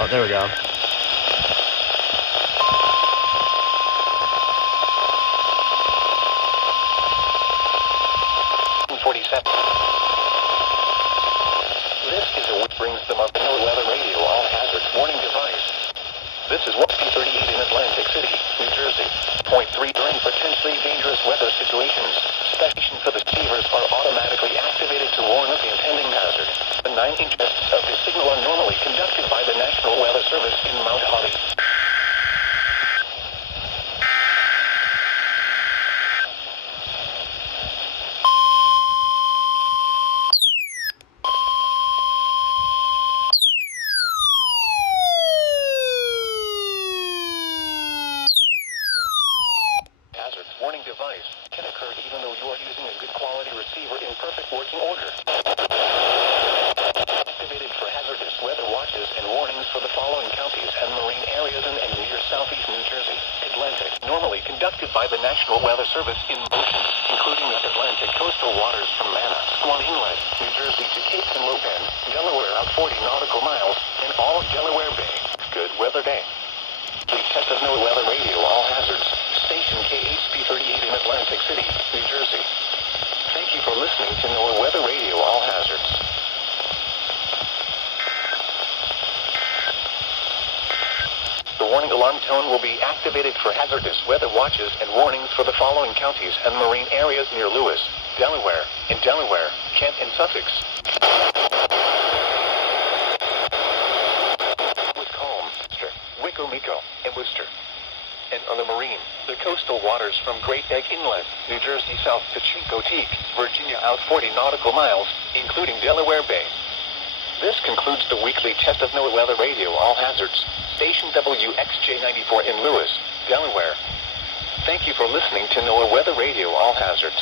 Oh, there we go. This is what brings them up in the weather radio all hazards warning device. This is WXJ38 in Atlantic City, New Jersey. Point 3 during potentially dangerous weather situations. Station for the receivers are automatically activated to warn of the impending hazard. The 9-inch tests of the signal are normally conducted by the National Weather Service in Mount Holly. Hazards warning device can occur even though you are using a good quality receiver in perfect working order. Activated for hazardous weather watches and warnings for the following counties and marine areas in and near southeast New Jersey. Atlantic, normally conducted by the National Weather Service in motion, including the Atlantic coastal waters from Manna, Swan Inlet, New Jersey to Cape Henlopen, Delaware out 40 nautical miles, and all of Delaware Bay. Good weather day. Please test of NOAA Weather Radio all hazards. Station KHB38 in Atlantic City, New Jersey. Thank you for listening to NOAA Weather Radio all hazards. The warning alarm tone will be activated for hazardous weather watches and warnings for the following counties and marine areas near Lewis, Delaware, Kent, and Sussex. With calm, Wicomico, and Worcester. And on the marine, the coastal waters from Great Egg Inlet, New Jersey south to Chincoteague, Virginia out 40 nautical miles, including Delaware Bay. This concludes the weekly test of NOAA Weather Radio all hazards. Station WXJ94 in Lewis, Delaware. Thank you for listening to NOAA Weather Radio all hazards.